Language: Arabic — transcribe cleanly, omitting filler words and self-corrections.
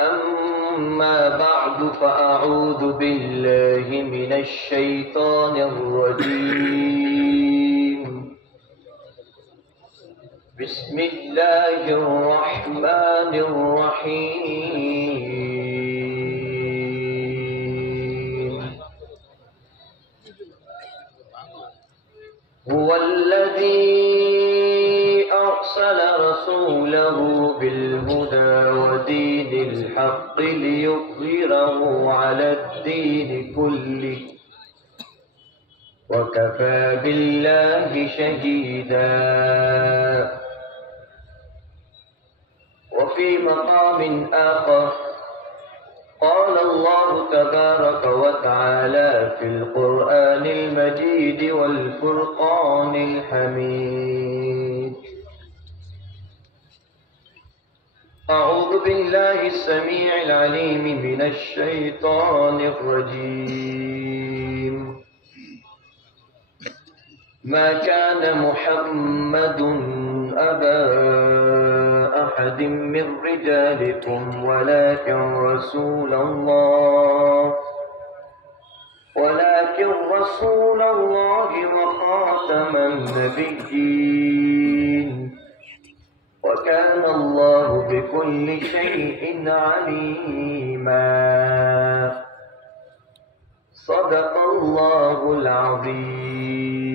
أما بعد فأعوذ بالله من الشيطان الرجيم. بسم الله الرحمن الرحيم. هو الذي أرسل رسوله بالهدى ودين الحق ليظهره على الدين كله وكفى بالله شهيدا. وفي مقام آخر قال الله تبارك وتعالى في القرآن المجيد والفرقان الحميد: أعوذ بالله السميع العليم من الشيطان الرجيم. ما كان محمد أبا أحد من رجالكم ولكن رسول الله وخاتم النبيين وكان الله بكل شيء عليما. صدق الله العظيم.